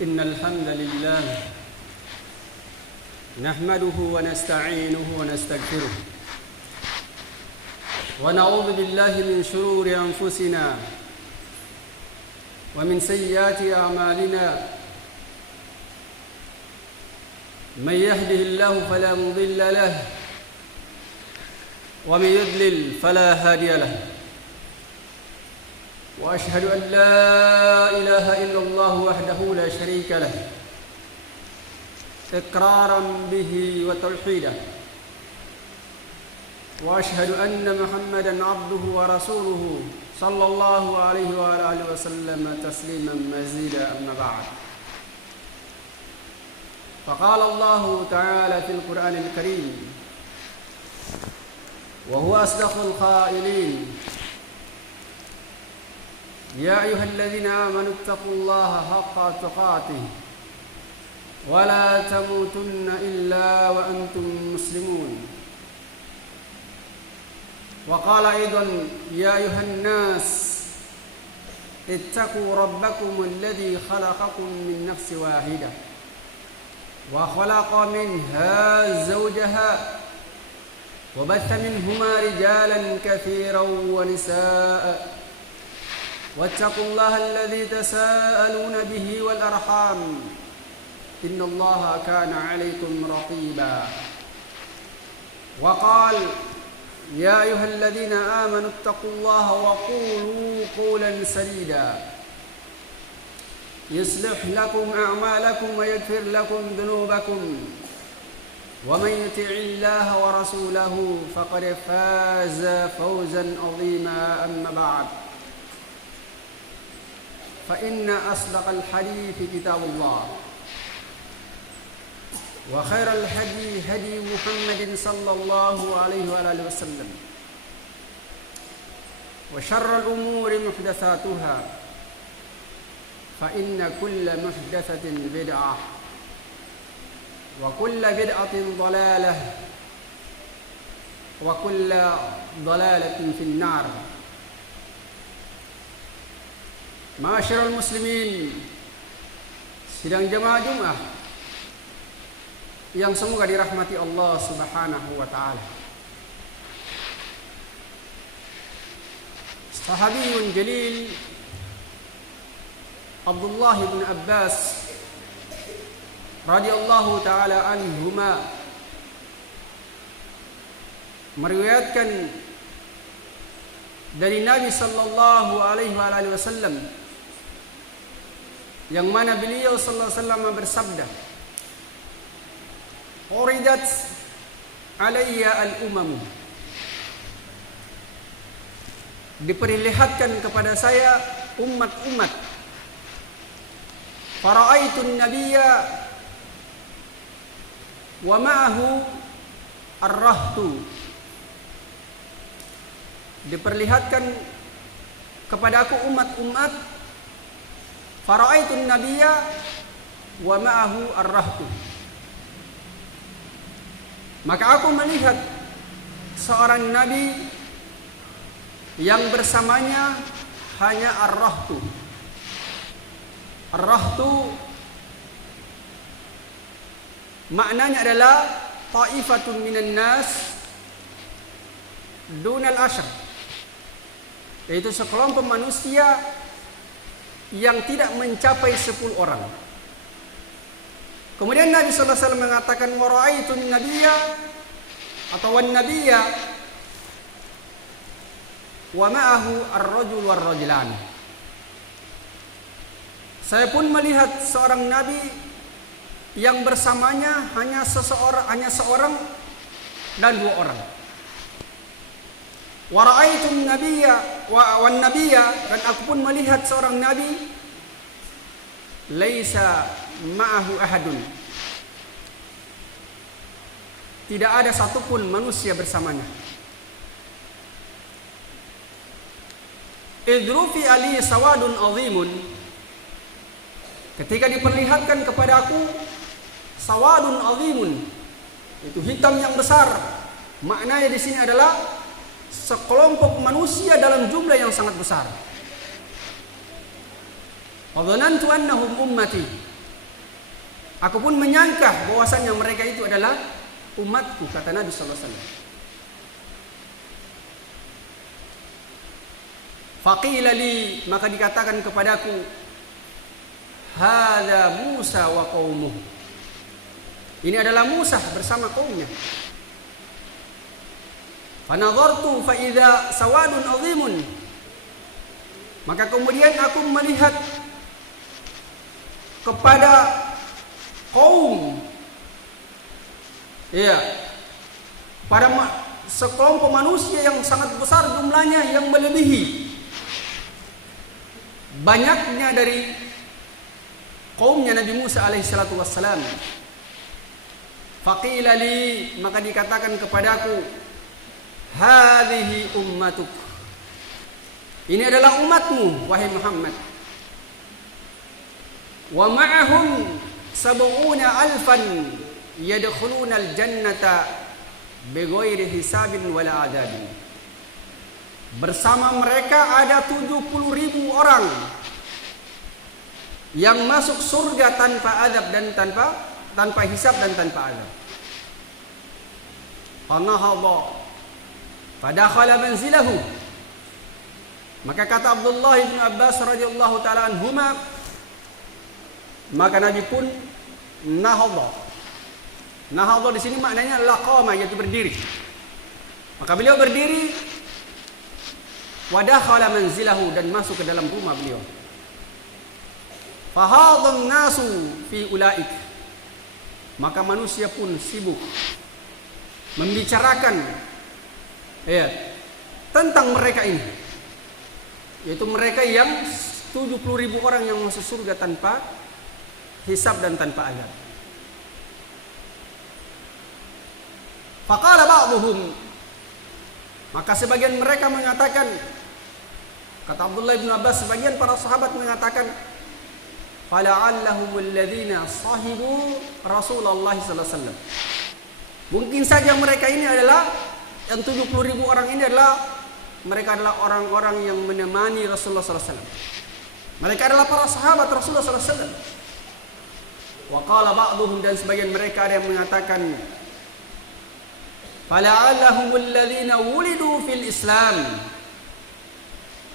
إن الحمد لله نحمده ونستعينه ونستغفره ونعوذ بالله من شرور أنفسنا ومن سيئات أعمالنا من يهده الله فلا مضل له ومن يضلل فلا هادي له وأشهد أن لا إله إلا الله وحده لا شريك له إقرارا به وتوحيدا وأشهد أن محمدا عبده ورسوله صلى الله عليه وعلى آله وسلم تسليما مزيدا أما بعد فقال الله تعالى في القرآن الكريم وهو أصدق القائلين يا أيها الذين آمنوا اتقوا الله حق تقاته ولا تموتن إلا وأنتم مسلمون وقال أيضا يا أيها الناس اتقوا ربكم الذي خلقكم من نفس واحدة وخلق منها زوجها وبث منهما رجالا كثيرا ونساء واتقوا الله الذي تساءلون به والأرحام إن الله كان عليكم رقيبا وقال يا أيها الذين آمنوا اتقوا الله وقولوا قولا سديدا يصلح لكم أعمالكم ويغفر لكم ذنوبكم ومن يطع الله ورسوله فقد فاز فوزا عظيما أما بعد فإن أصدق الحديث كتاب الله وخير الهدي هدي محمد صلى الله عليه وآله وسلم وشر الأمور محدثاتها فإن كل محدثة بدعة وكل بدعة ضلالة وكل ضلالة في النار. Ma'asyiral muslimin, sidang jamaah Jumat yang semoga dirahmati Allah Subhanahu wa taala. Sahabiyun jalil Abdullah bin Abbas radhiyallahu taala anhuma meriwayatkan dari Nabi sallallahu alaihi wasallam yang mana beliau sallallahu alaihi wasallam bersabda, "Uridat alayya al-umam." Diperlihatkan kepada saya umat-umat. Fara'aitun nabiyya wa ma'ahu ar-rahtu. Diperlihatkan kepada aku umat-umat. Fara'aitun nabiyya wa ma'ahu ar-rahtu. Maka aku melihat seorang nabi yang bersamanya hanya ar-rahtu. Ar-rahtu maknanya adalah ta'ifatun minan nas dunal asyr, yaitu sekelompok manusia yang tidak mencapai 10 orang. Kemudian Nabi sallallahu alaihi wasallam mengatakan wara'aitun nabiyya atau wan nabiyya wa ma'ahu ar-rajul war-rajulan. Saya pun melihat seorang nabi yang bersamanya hanya seorang dan 2 orang. Wa ra'aitun nabiyya wan nabiyya, dan aku pun melihat seorang nabi laisa ma'ahu ahadun. Tidak ada satupun manusia bersamanya. Idrufi ali sawadun azimun. Ketika diperlihatkan kepada aku sawadun azimun, itu hitam yang besar. Maknanya di sini adalah sekelompok manusia dalam jumlah yang sangat besar. Wa dhanantu annahum ummati. Aku pun menyangka bahwasannya mereka itu adalah umatku, kata Nabi sallallahu alaihi wasallam. Faqila li, maka dikatakan kepadaku, hadza Musa wa qaumuh. Ini adalah Musa bersama kaumnya. Fanadhartu fa idza sawadun azimun. Maka kemudian aku melihat kepada kaum, pada sekelompok manusia yang sangat besar jumlahnya, yang melebihi banyaknya dari kaumnya Nabi Musa alaihi salatu wassalam. Faqila li, maka dikatakan kepadaku, hadhihi ummatuk. Ini adalah umatmu wahai Muhammad. Wa ma'ahum sab'una alfan yadkhuluna al-jannata bighairi hisabin wala adabin. Bersama mereka ada 70.000 orang yang masuk surga tanpa adab dan tanpa hisab dan tanpa adab. Fanahadha fadakhala manzilahu. Maka kata Abdullah bin Abbas radhiyallahu taala anhuma, maka Nabi pun nahadha. Nahadha di sini maknanya laqama, yaitu berdiri. Maka beliau berdiri, wa dakhala manzilahu, dan masuk ke dalam rumah beliau. Fahadhan nasu fi ulaik. Maka manusia pun sibuk membicarakan tentang mereka ini, yaitu mereka yang 70.000 orang yang masuk surga tanpa hisab dan tanpa azab. Faqala ba'dhum, maka sebagian mereka mengatakan, kata Abdullah bin Abbas, sebagian para sahabat mengatakan, fala'allahum alladhina sahibu Rasulullah sallallahu alaihi wasallam. Mungkin saja mereka ini adalah, yang 70.000 orang ini adalah, mereka adalah orang-orang yang menemani Rasulullah sallallahu alaihi wasallam. Mereka adalah para sahabat Rasulullah sallallahu alaihi wasallam. Wa qala ba'dhum, dan sebagian mereka ada yang mengatakan, fala'allahum alladhina wulidu fil Islam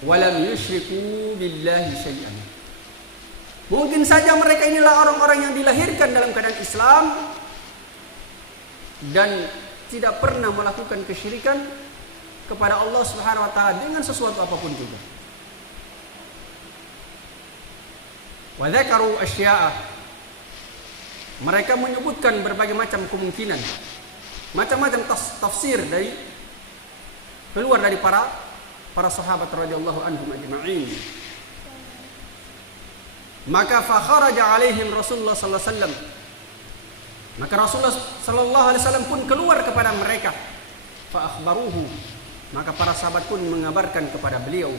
wa lam yusyriku billahi syai'an. Mungkin saja mereka inilah orang-orang yang dilahirkan dalam keadaan Islam dan tidak pernah melakukan kesyirikan kepada Allah Subhanahu wa taala dengan sesuatu apapun juga. Wa dzakaru asya'a. Mereka menyebutkan berbagai macam kemungkinan, macam-macam tafsir dari keluar dari para sahabat radhiyallahu anhum ajma'in. Maka fa kharaja alaihim Rasulullah sallallahu alaihi wasallam. Maka Rasulullah sallallahu alaihi wasallam pun keluar kepada mereka. Fa akhbaruhu. Maka para sahabat pun mengabarkan kepada beliau.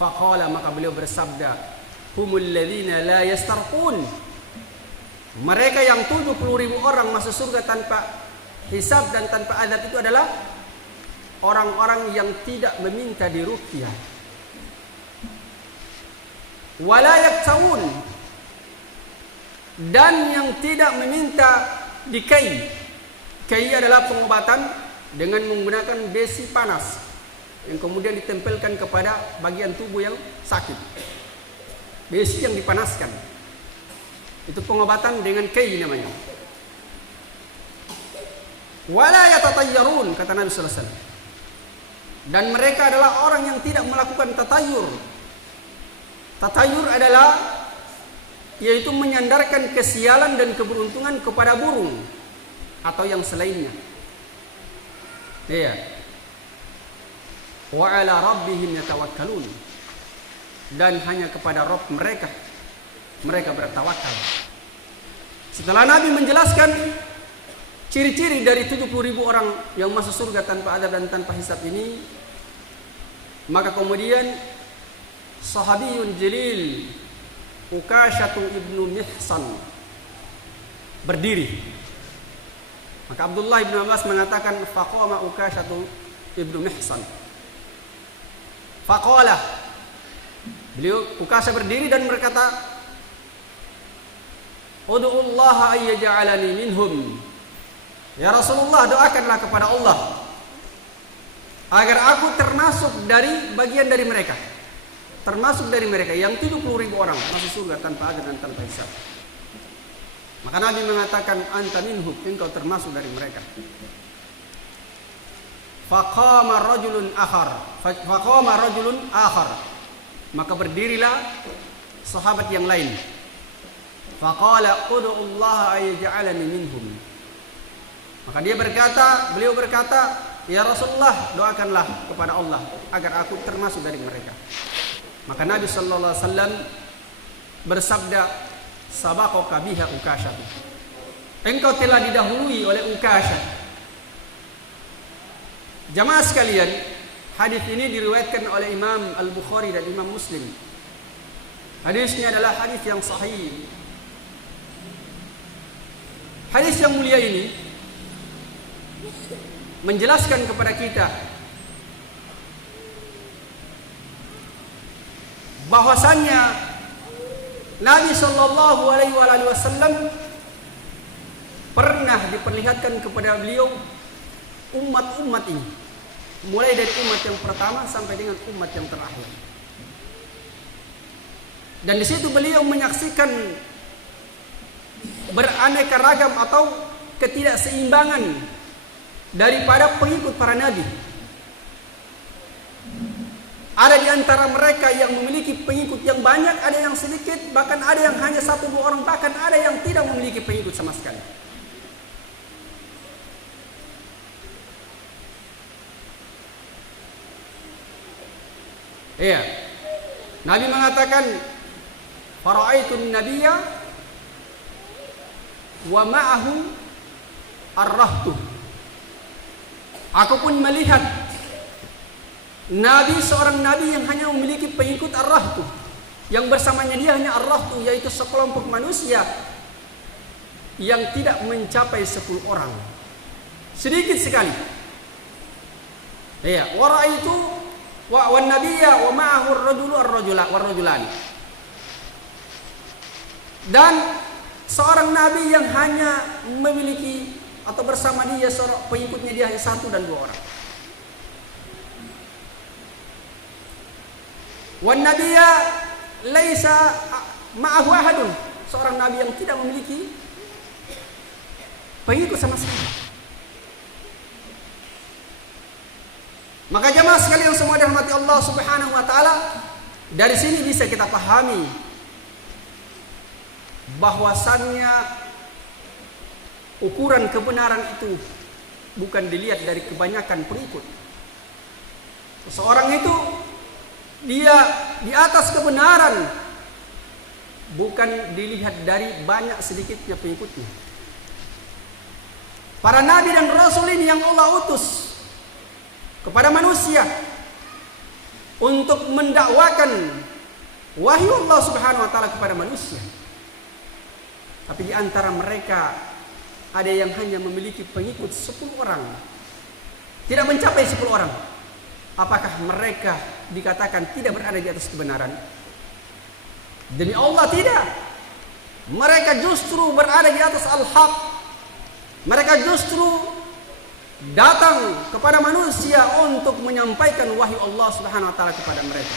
Fa qala, maka beliau bersabda, humul ladzina la yastarqun. Mereka yang 70.000 orang masuk surga tanpa hisab dan tanpa azab itu adalah orang-orang yang tidak meminta diruqyah. Wala yaktawun, dan yang tidak meminta dikai. Kai adalah pengobatan dengan menggunakan besi panas yang kemudian ditempelkan kepada bagian tubuh yang sakit. Besi yang dipanaskan, itu pengobatan dengan kai namanya. Wala yatatayyarun, kata Nabi sallallahu alaihi wasallam. Dan mereka adalah orang yang tidak melakukan tatayur. Tatayur adalah yaitu menyandarkan kesialan dan keberuntungan kepada burung atau yang selainnya. Wa ala rabbihim yatawakkalun, dan hanya kepada Rabb mereka bertawakal. Setelah Nabi menjelaskan ciri-ciri dari 70.000 orang yang masuk surga tanpa adab dan tanpa hisab ini, maka kemudian sahabiyun jalil Ukashatu ibnu Mihsan berdiri. Maka Abdullah bin Abbas mengatakan, faqama Ukashatu ibnu Mihsan. Faqala, beliau Ukasha berdiri dan berkata, Ud'ullaha ayyaj'alani minhum. Ya Rasulullah, doakanlah kepada Allah agar aku termasuk dari bagian dari mereka. Termasuk dari mereka yang 70.000 orang masuk surga tanpa azab dan tanpa hisab. Maka Nabi mengatakan, anta minhum, engkau termasuk dari mereka. Faqama rajulun akhar. Maka berdirilah sahabat yang lain. Faqala ud'ullaha ayyaj'alani minhum. Maka beliau berkata, ya Rasulullah, doakanlah kepada Allah agar aku termasuk dari mereka. Maka Nabi sallallahu alaihi wasallam bersabda, sabaqaka biha Ukasyah. Engkau telah didahului oleh Ukasyah. Jamaah sekalian, hadis ini diriwayatkan oleh Imam Al-Bukhari dan Imam Muslim. Hadisnya adalah hadis yang sahih. Hadis yang mulia ini menjelaskan kepada kita bahwasannya Nabi Shallallahu Alaihi Wasallam pernah diperlihatkan kepada beliau umat-umat ini, mulai dari umat yang pertama sampai dengan umat yang terakhir. Dan di situ beliau menyaksikan beraneka ragam atau ketidakseimbangan daripada pengikut para nabi. Ada di antara mereka yang memiliki pengikut yang banyak, ada yang sedikit, bahkan ada yang hanya 1-2 orang, bahkan ada yang tidak memiliki pengikut sama sekali. Iya. Nabi mengatakan, fara'aitun nabiyya wa ma'ahu ar-rahtu. Aku pun melihat Nabi, seorang Nabi yang hanya memiliki pengikut ar-rahtu, yang bersamanya dia hanya ar-rahtu, yaitu sekelompok manusia yang tidak mencapai 10 orang, sedikit sekali. Ya, wara itu wan nabiyya wa ma'ahu ar-rajulu ar-rajulani. Dan seorang Nabi yang hanya memiliki atau bersama dia seorang pengikutnya dia hanya 1 dan 2 orang. Wan nabiyya laisa ma'ahu ahadun, seorang nabi yang tidak memiliki pengikut sama sekali. Maka jemaah sekalian semua dirahmati Allah Subhanahu wa taala, dari sini bisa kita pahami bahwasannya ukuran kebenaran itu bukan dilihat dari kebanyakan pengikut. Seseorang itu dia di atas kebenaran bukan dilihat dari banyak sedikitnya pengikutnya. Para nabi dan rasul ini yang Allah utus kepada manusia untuk mendakwakan wahyu Allah Subhanahu wa taala kepada manusia. Tapi di antara mereka ada yang hanya memiliki pengikut 10 orang, tidak mencapai 10 orang. Apakah mereka dikatakan tidak berada di atas kebenaran? Demi Allah tidak. Mereka justru berada di atas al-haq. Mereka justru datang kepada manusia untuk menyampaikan wahyu Allah Subhanahu wa taala kepada mereka.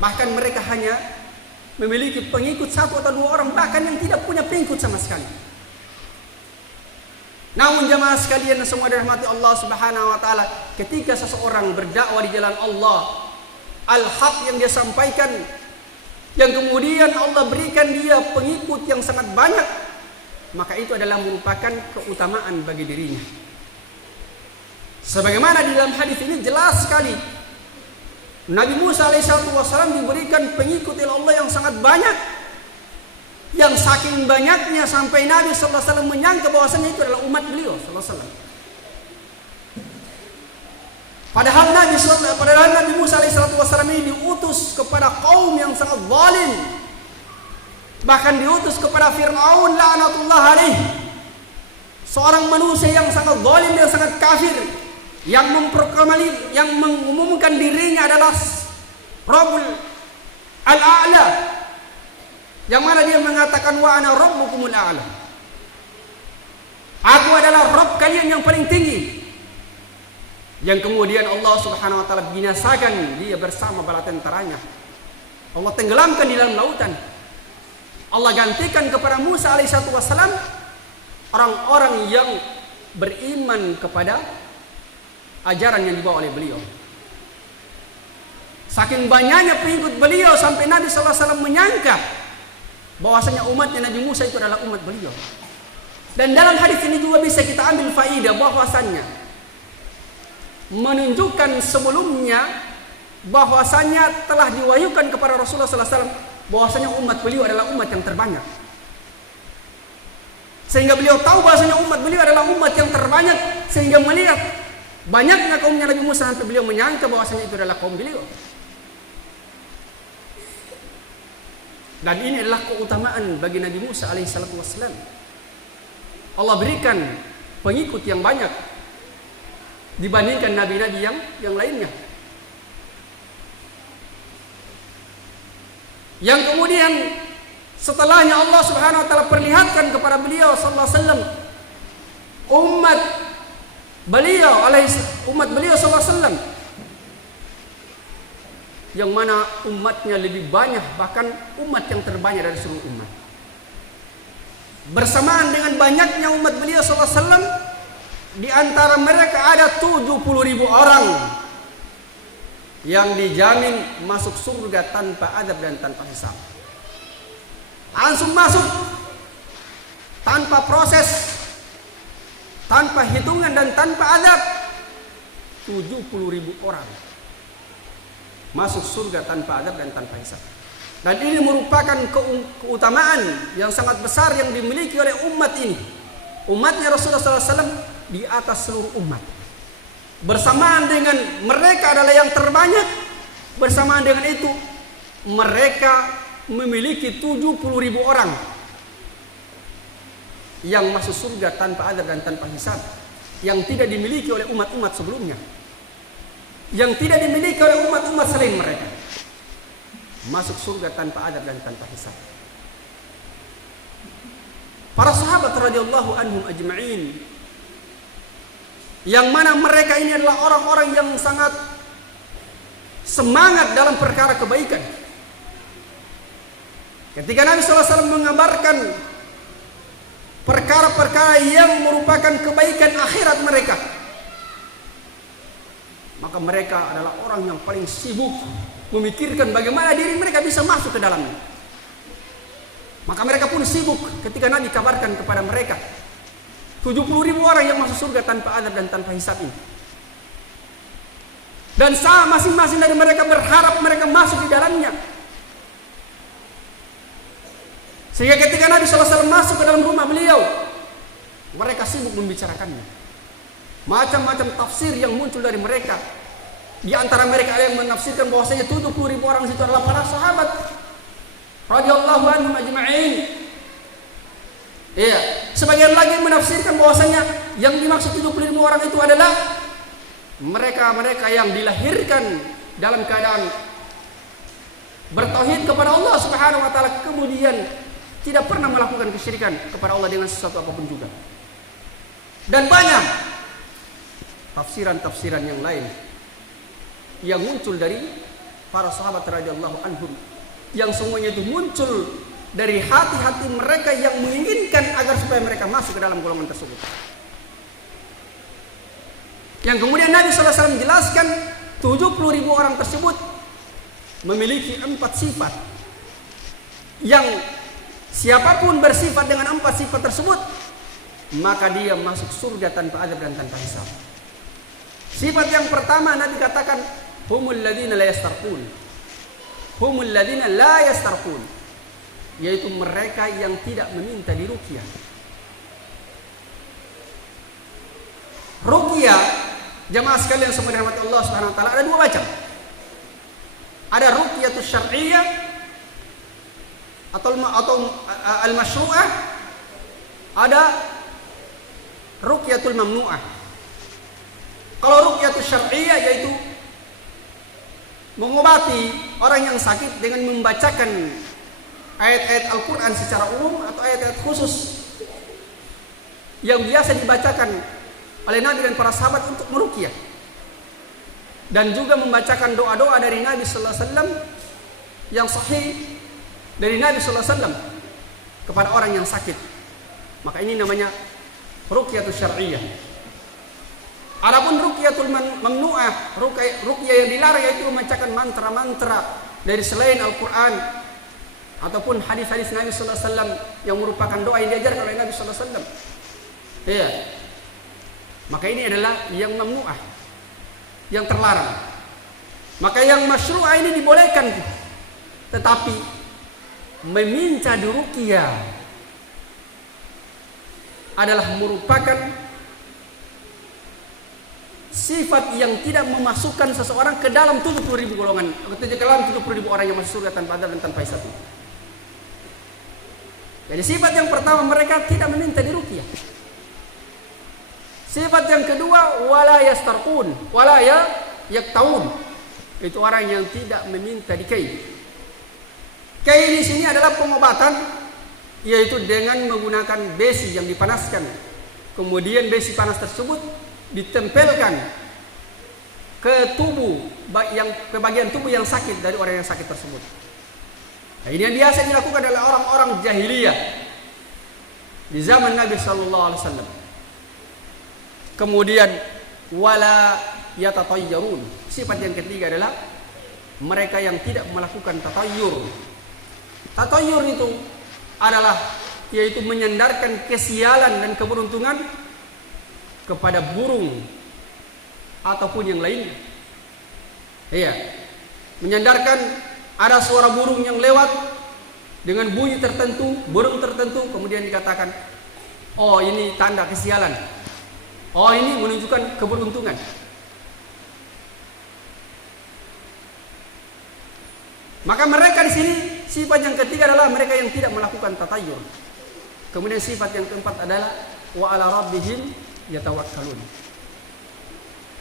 Bahkan mereka hanya memiliki pengikut 1 atau 2 orang, bahkan yang tidak punya pengikut sama sekali. Namun jemaah sekalian semua dirahmati Allah Subhanahu wa taala, ketika seseorang berdakwah di jalan Allah, al-haq yang dia sampaikan, yang kemudian Allah berikan dia pengikut yang sangat banyak, maka itu adalah merupakan keutamaan bagi dirinya. Sebagaimana di dalam hadis ini jelas sekali, Nabi Musa alaihissalam diberikan pengikut oleh Allah yang sangat banyak, yang saking banyaknya sampai Nabi sallallahu alaihi wasallam menyangka bahwasanya itu adalah umat beliau sallallahu alaihi wasallam. Padahal Nabi Musa alaihissalam ini diutus kepada kaum yang sangat zalim. Bahkan diutus kepada Fir'aun la'natullah alaih, seorang manusia yang sangat zalim dan sangat kafir, yang mengumumkan dirinya adalah Rabbul Al-A'la, Yang mana dia mengatakan wa ana rabbukumul a'la. Aku adalah Rabb kalian yang paling tinggi. Yang kemudian Allah Subhanahu wa taala binasakan dia bersama bala tentaranya. Allah tenggelamkan di dalam lautan. Allah gantikan kepada Musa alaihissalatu wassalam orang-orang yang beriman kepada ajaran yang dibawa oleh beliau. Saking banyaknya pengikut beliau sampai Nabi sallallahu alaihi wasallam menyangka bahwasanya umatnya Nabi Musa itu adalah umat beliau. Dan dalam hadis ini juga bisa kita ambil faidah bahwasannya menunjukkan sebelumnya bahwasanya telah diwahyukan kepada Rasulullah sallallahu alaihi wasallam bahwasanya umat beliau adalah umat yang terbanyak. Sehingga beliau tahu bahwasanya umat beliau adalah umat yang terbanyak, sehingga melihat banyaknya kaumnya Nabi Musa sampai beliau menyangka bahwasanya itu adalah kaum beliau. Dan ini adalah keutamaan bagi Nabi Musa alaihissalatu wassalam. Allah berikan pengikut yang banyak dibandingkan nabi-nabi yang lainnya. Yang kemudian setelahnya Allah Subhanahu wa taala perlihatkan kepada beliau sallallahu alaihi wasallam umat beliau sallallahu alaihi wasallam yang mana umatnya lebih banyak, bahkan umat yang terbanyak dari seluruh umat. Bersamaan dengan banyaknya umat beliau sallallahu alaihi wasallam, di antara mereka ada 70.000 orang yang dijamin masuk surga tanpa adab dan tanpa hisab. Langsung masuk tanpa proses, tanpa hitungan dan tanpa adab. 70.000 orang masuk surga tanpa adab dan tanpa hisab. Dan ini merupakan keutamaan yang sangat besar yang dimiliki oleh umat ini. Umatnya Rasulullah SAW di atas seluruh umat. Bersamaan dengan mereka adalah yang terbanyak, bersamaan dengan itu mereka memiliki 70.000 orang yang masuk surga tanpa adab dan tanpa hisab, yang tidak dimiliki oleh umat-umat sebelumnya, yang tidak dimiliki oleh umat-umat selain mereka. Masuk surga tanpa adab dan tanpa hisab. Para sahabat radhiyallahu anhum ajma'in, yang mana mereka ini adalah orang-orang yang sangat semangat dalam perkara kebaikan. Ketika Nabi SAW mengabarkan perkara-perkara yang merupakan kebaikan akhirat mereka, maka mereka adalah orang yang paling sibuk memikirkan bagaimana diri mereka bisa masuk ke dalamnya. Maka mereka pun sibuk ketika Nabi kabarkan kepada mereka 70.000 orang yang masuk surga tanpa adab dan tanpa hisab ini. Dan masing-masing dari mereka berharap mereka masuk di dalamnya. Sehingga ketika Nabi SAW masuk ke dalam rumah beliau, mereka sibuk membicarakannya. Macam-macam tafsir yang muncul dari mereka. Di antara mereka ada yang menafsirkan bahwasanya 70.000 orang itu adalah para sahabat radhiyallahu anhum ajma'in. Iya, sebagian lagi menafsirkan bahwasanya yang dimaksud 70.000 orang itu adalah mereka-mereka yang dilahirkan dalam keadaan bertauhid kepada Allah Subhanahu wa taala, kemudian tidak pernah melakukan kesyirikan kepada Allah dengan sesuatu apapun juga. Dan banyak tafsiran-tafsiran yang lain yang muncul dari para sahabat radhiyallahu anhum, yang semuanya itu muncul dari hati-hati mereka yang menginginkan agar supaya mereka masuk ke dalam golongan tersebut. Yang kemudian Nabi SAW menjelaskan 70.000 orang tersebut memiliki 4 sifat, yang siapapun bersifat dengan 4 sifat tersebut maka dia masuk surga tanpa adab dan tanpa hisab. Sifat yang pertama Nabi katakan humul ladzina la yastarqun. Humul ladzina la yastarqun, yaitu mereka yang tidak meminta diruqyah. Ruqyah, jemaah sekalian semua dirahmati Allah Subhanahu wa taala, ada 2 macam. Ada ruqyatus syar'iyyah atau al-masyru'ah, ada ruqyatul mamnu'ah. Kalau ruqyatus syar'iyyah yaitu mengobati orang yang sakit dengan membacakan ayat-ayat Al-Quran secara umum atau ayat-ayat khusus yang biasa dibacakan oleh Nabi dan para sahabat untuk meruqyah, dan juga membacakan doa-doa dari Nabi sallallahu alaihi wasallam yang sahih dari Nabi sallallahu alaihi wasallam kepada orang yang sakit. Maka ini namanya ruqyatus syar'iyyah. Adapun ruqyatul mamnu'ah, ruqyah yang dilarang, yaitu membacakan mantra-mantra dari selain Al-Quran ataupun hadis-hadis Nabi sallallahu alaihi wasallam yang merupakan doa yang diajarkan oleh Nabi sallallahu alaihi wasallam. Iya. Maka ini adalah yang mamnu'ah, yang terlarang. Maka yang masyru'ah ini dibolehkan, tetapi meminta diruqyah adalah merupakan sifat yang tidak memasukkan seseorang ke dalam 70.000 golongan, atau ke dalam 70.000 orang yang masuk surga tanpa adab dan tanpa hisab. Jadi sifat yang pertama, mereka tidak meminta diruqyah. Sifat yang kedua, wala yastarqun, wala yaktaun. Itu orang yang tidak meminta dikai. Kai di sini adalah pengobatan, yaitu dengan menggunakan besi yang dipanaskan. Kemudian besi panas tersebut ditempelkan ke tubuh, ke bagian tubuh yang sakit dari orang yang sakit tersebut. Nah, ini yang biasa dilakukan oleh orang-orang jahiliyah di zaman Nabi sallallahu alaihi wasallam. Kemudian wala yatatayyarun. Sifat yang ketiga adalah mereka yang tidak melakukan tatayyur. Tatayyur itu adalah yaitu menyandarkan kesialan dan keberuntungan kepada burung ataupun yang lainnya. Iya. Menyandarkan ada suara burung yang lewat dengan bunyi tertentu, burung tertentu, kemudian dikatakan, oh ini tanda kesialan. Oh ini menunjukkan keberuntungan. Maka mereka di sini sifat yang ketiga adalah mereka yang tidak melakukan tatayyur. Kemudian sifat yang keempat adalah wa ala rabbihim yatawakkalun.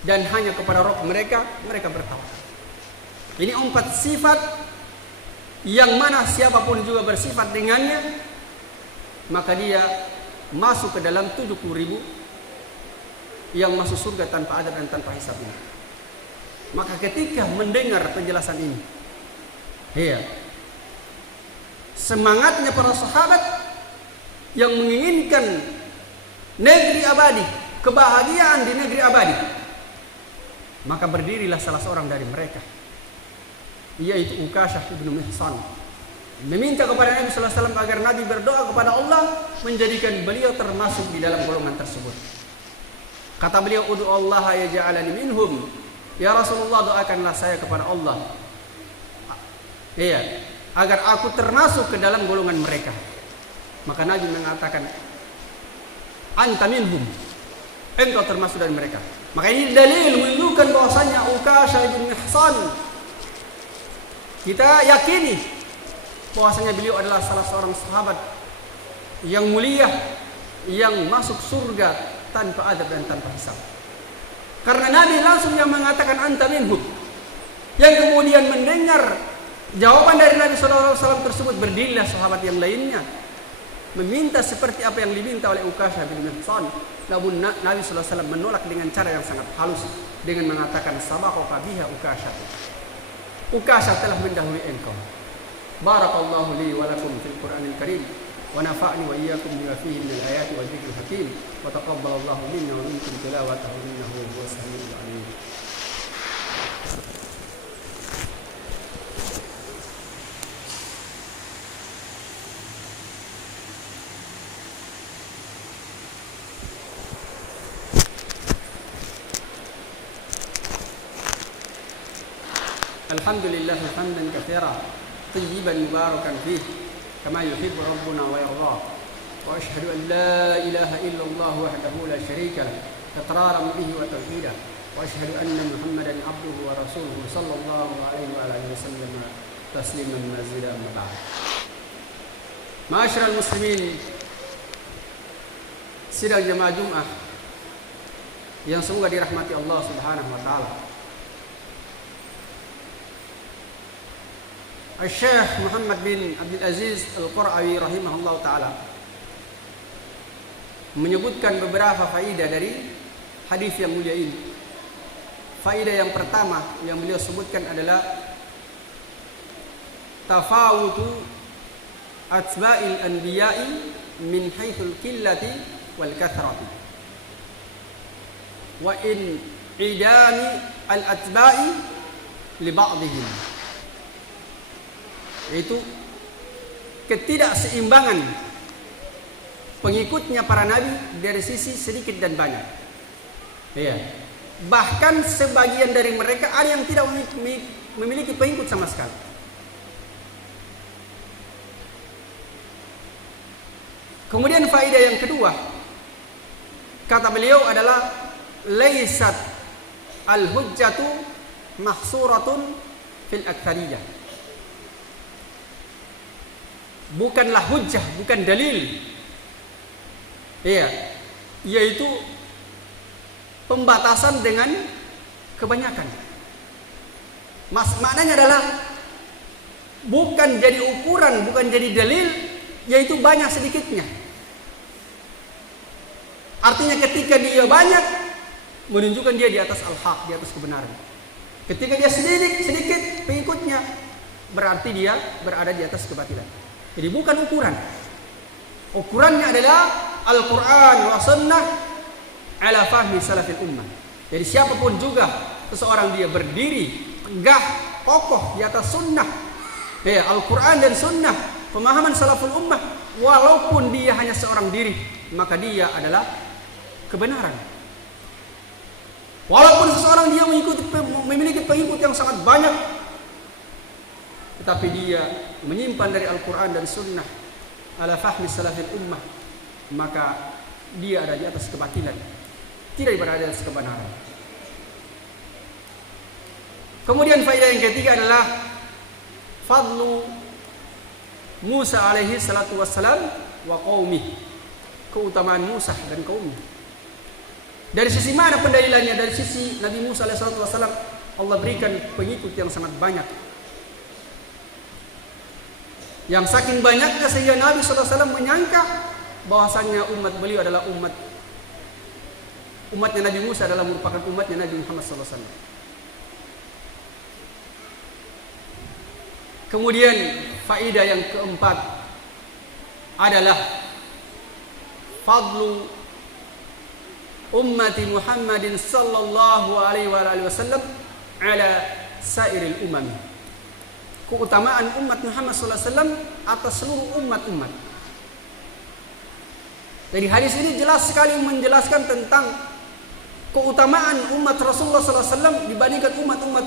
Dan hanya kepada Rabb mereka bertawakal. Ini 4 sifat yang mana siapapun juga bersifat dengannya, maka dia masuk ke dalam 70.000 yang masuk surga tanpa adab dan tanpa hisab ini. Maka ketika mendengar penjelasan ini, iya, semangatnya para sahabat yang menginginkan negeri abadi, kebahagiaan di negeri abadi, maka berdirilah salah seorang dari mereka, yaitu Ukasyah bin Mihsan, meminta kepada Nabi sallallahu alaihi wasallam agar Nabi berdoa kepada Allah menjadikan beliau termasuk di dalam golongan tersebut. Kata beliau, "Ud'u Allah yaj'alani minhum." Ya Rasulullah, doakanlah saya kepada Allah, iya, agar aku termasuk ke dalam golongan mereka. Maka Nabi mengatakan, "Anta minhum." Engkau termasuk dari mereka. Maka ini dalil menunjukkan bahwasanya Ukasyah bin Mihsan, kita yakini bahwasanya beliau adalah salah seorang sahabat yang mulia yang masuk surga tanpa adab dan tanpa hisab. Karena Nabi langsung yang mengatakan anta minhum. Yang kemudian mendengar jawaban dari Nabi SAW tersebut, berdirilah sahabat yang lainnya meminta seperti apa yang diminta oleh Ukasyah bin Mihsan. Namun Nabi SAW menolak dengan cara yang sangat halus dengan mengatakan sabaqaka biha Ukasyah. Ukasyah telah mendahului engkau. Barakallahu li wa lakum fil Qur'anil Karim. ونفعني وإياكم بما فيه من الآيات والذكر الحكيم وتقبل الله منا ومنكم تلاوته إنه هو السميع العليم. الحمد لله حمدا كثيرا طيبا مباركا فيه كما يحب ربنا ويرضاه وأشهد أن لا إله إلا الله وحده لا شريك له إقرارا به وتوحيدا وأشهد أن محمدا عبده ورسوله صلى الله عليه وآله وسلم تسليما مزيدا. أما بعد. معاشر المسلمين, sidang jemaah Jumat yang semoga dirahmati Allah Subhanahu wa taala. Syekh Muhammad bin Abdul Aziz Al-Qurawi rahimahullah ta'ala menyebutkan beberapa faedah dari hadis yang mulia ini. Faedah yang pertama yang beliau sebutkan adalah tafawutu atba'il anbiya'i min haitsul qillati wal kathrati wa in idami al atba'i li ba'dihim, yaitu ketidakseimbangan pengikutnya para nabi dari sisi sedikit dan banyak. Ya. Bahkan sebagian dari mereka ada yang tidak memiliki pengikut sama sekali. Kemudian faedah yang kedua, kata beliau adalah laisat al-hujjatu mahsuratun fil aktsariyah. Bukanlah hujjah, bukan dalil. Iya, yaitu pembatasan dengan kebanyakan. Maknanya adalah bukan jadi ukuran, bukan jadi dalil, yaitu banyak sedikitnya. Artinya ketika dia banyak, menunjukkan dia di atas al-haq, di atas kebenaran. Ketika dia sedikit pengikutnya, berarti dia berada di atas kebatilan. Jadi bukan ukuran. Ukurannya adalah Al-Quran wa Sunnah ala fahmi salafil ummah. Jadi siapapun juga seseorang dia berdiri tegak kokoh di atas sunnah, ya, Al-Quran dan Sunnah, pemahaman salaful ummah, walaupun dia hanya seorang diri, maka dia adalah kebenaran. Walaupun seseorang dia memiliki pengikut yang sangat banyak, tetapi dia menyimpan dari Al-Quran dan Sunnah ala fahmi salafil ummah, maka dia ada di atas kebatilan, tidak berada di atas kebenaran. Kemudian faedah yang ketiga adalah fadlu Musa alaihi salatu wassalam wa qaumih, keutamaan Musa dan kaumnya. Dari sisi mana pendalilannya? Dari sisi Nabi Musa alaihi salatu wassalam, Allah berikan pengikut yang sangat banyak, yang saking banyaknya sehingga Nabi sallallahu alaihi wasallam menyangka bahwasannya umat beliau adalah umatnya Nabi Musa adalah merupakan umatnya Nabi Muhammad sallallahu alaihi wasallam. Kemudian faedah yang keempat adalah fadlu ummati Muhammadin sallallahu alaihi wasallam ala sairil umam. Keutamaan umat Muhammad sallallahu alaihi wasallam atas seluruh umat-umat. Jadi hadis ini jelas sekali menjelaskan tentang keutamaan umat Rasulullah sallallahu alaihi wasallam dibandingkan umat-umat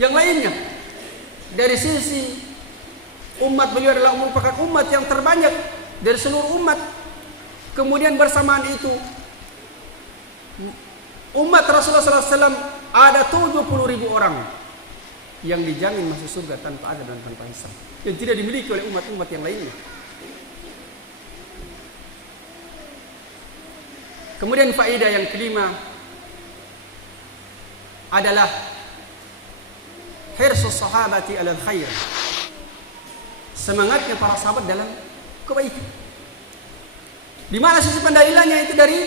yang lainnya. Dari sisi umat beliau adalah merupakan umat yang terbanyak dari seluruh umat. Kemudian bersamaan itu umat Rasulullah SAW ada 70.000 orang yang dijamin masuk surga tanpa azab dan tanpa hisab, yang tidak dimiliki oleh umat-umat yang lainnya. Kemudian faedah yang kelima adalah hirsus sahabati alal khair, semangatnya para sahabat dalam kebaikan. Di mana sisi pendalilannya? Itu dari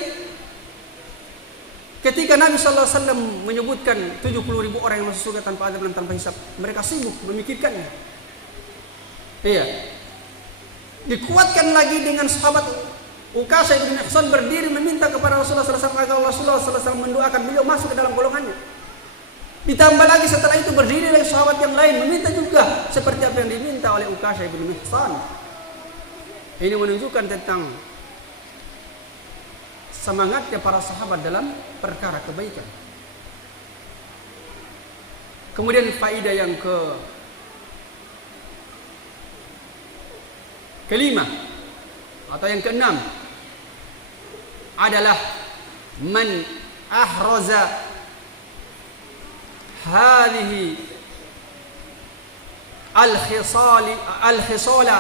ketika Nabi sallallahu alaihi wasallam menyebutkan 70.000 orang yang masuk surga tanpa azab dan tanpa hisab, mereka sibuk memikirkannya. Iya. Dikuatkan lagi dengan sahabat Ukasha bin Mihsan berdiri meminta kepada Rasulullah sallallahu alaihi wasallam agar Rasulullah sallallahu alaihi wasallam mendoakan beliau masuk ke dalam golongannya. Ditambah lagi setelah itu berdiri lagi sahabat yang lain meminta juga seperti apa yang diminta oleh Ukasha bin Mihsan. Ini menunjukkan tentang semangatnya para sahabat dalam perkara kebaikan. Kemudian faedah yang kelima atau yang keenam adalah man ahraza hadhihi al-khisala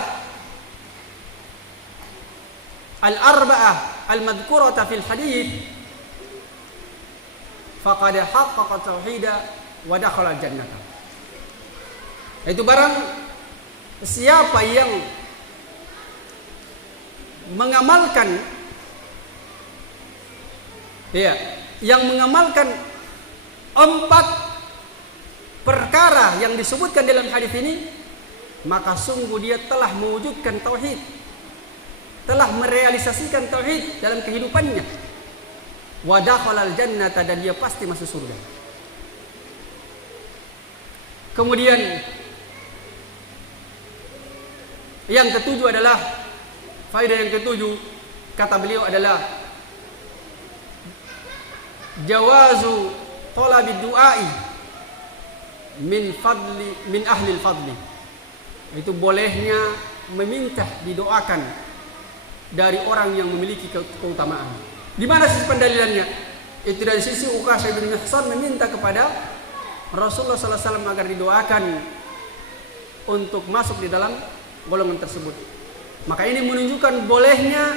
al-arba'ah al-madhkurata fil hadith faqad haqqaqa tauhida wa dakhala jannata. Itu barang siapa yang mengamalkan yang mengamalkan 4 perkara yang disebutkan dalam hadis ini, maka sungguh dia telah mewujudkan tauhid, telah merealisasikan tauhid dalam kehidupannya. Wa dakhalal jannata, dan dia pasti masuk surga. Kemudian yang ketujuh adalah faedah yang ketujuh, kata beliau adalah jawazu talabid du'ai min ahli al-fadli. Itu bolehnya meminta didoakan dari orang yang memiliki keutamaan. Di mana sisi pendalilannya? Itu dari sisi Uqasyah bin Mihsan meminta kepada Rasulullah sallallahu alaihi wasallam agar didoakan untuk masuk di dalam golongan tersebut. Maka ini menunjukkan bolehnya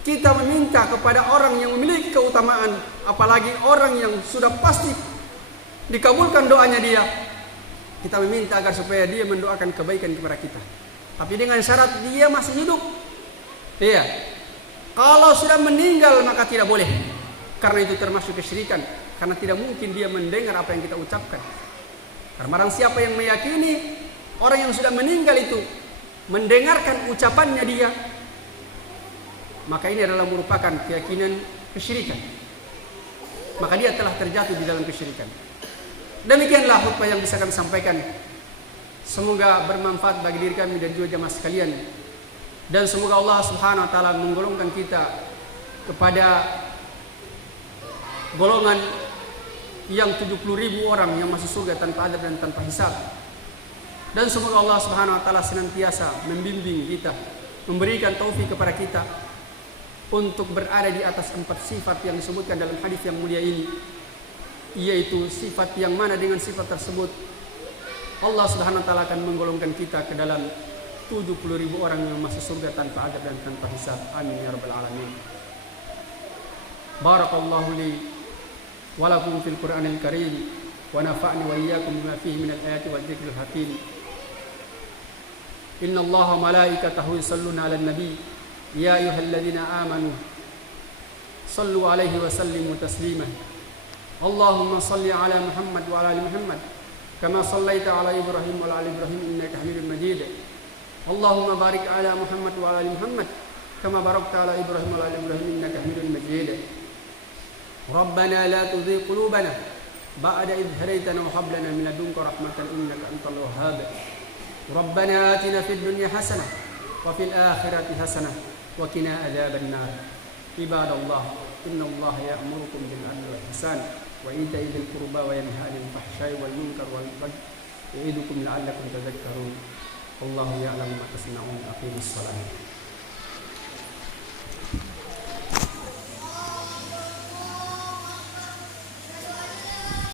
kita meminta kepada orang yang memiliki keutamaan, apalagi orang yang sudah pasti dikabulkan doanya dia. Kita meminta agar supaya dia mendoakan kebaikan kepada kita. Tapi dengan syarat dia masih hidup. Kalau sudah meninggal maka tidak boleh. Karena itu termasuk kesyirikan. Karena tidak mungkin dia mendengar apa yang kita ucapkan. Karena barang siapa yang meyakini orang yang sudah meninggal itu mendengarkan ucapannya dia, maka ini adalah merupakan keyakinan kesyirikan. Maka dia telah terjatuh di dalam kesyirikan. Demikianlah khutbah yang bisa kami sampaikan. Semoga bermanfaat bagi diri kami dan juga jamaah sekalian. Dan semoga Allah Subhanahu wa taala menggolongkan kita kepada golongan yang 70.000 orang yang masuk surga tanpa adab dan tanpa hisab. Dan semoga Allah Subhanahu wa taala senantiasa membimbing kita, memberikan taufik kepada kita untuk berada di atas 4 sifat yang disebutkan dalam hadis yang mulia ini, yaitu sifat yang mana dengan sifat tersebut Allah Subhanahu wa taala akan menggolongkan kita ke dalam 70.000 orang yang masuk surga tanpa adab dan tanpa hisab. Amin ya rabbal alamin. Barakallahu li wa lakum fil Qur'anil Karim wa nafa'ni wa iyyakum bima fihi minal ayati wal dzikril hakim. Inna Allaha wa malaikatahu yusalluna 'alan nabi ya ayyuhalladzina amanu sallu 'alaihi wa sallimu taslima. Allahumma salli 'ala Muhammad wa 'ala ali Muhammad kama sallaita 'ala Ibrahim wa 'ala ali Ibrahim innaka Hamidum Majid. Allahumma barik 'ala Muhammad wa 'ala ali Muhammad kama barakta 'ala Ibrahim wa 'ala ali Ibrahim innaka Hamidum Majid. Rabbana la tuzigh qulubana ba'da idh hadaytana wa hab lana min ladunka rahmatan innaka antal wahhab. Rabbana atina fid dunya hasanah wa fil akhirati hasanah wa qina adzaban nar. Ibadallah, innallaha ya'murukum bil 'adli wal ihsan wa ita'i dzil qurba wa yanha 'anil fahsya'i wal munkar wal baghi ya'idukum la'allakum tadhakkarun. Wallahu ya'lamu ma tasna'un. Aqimus shalah.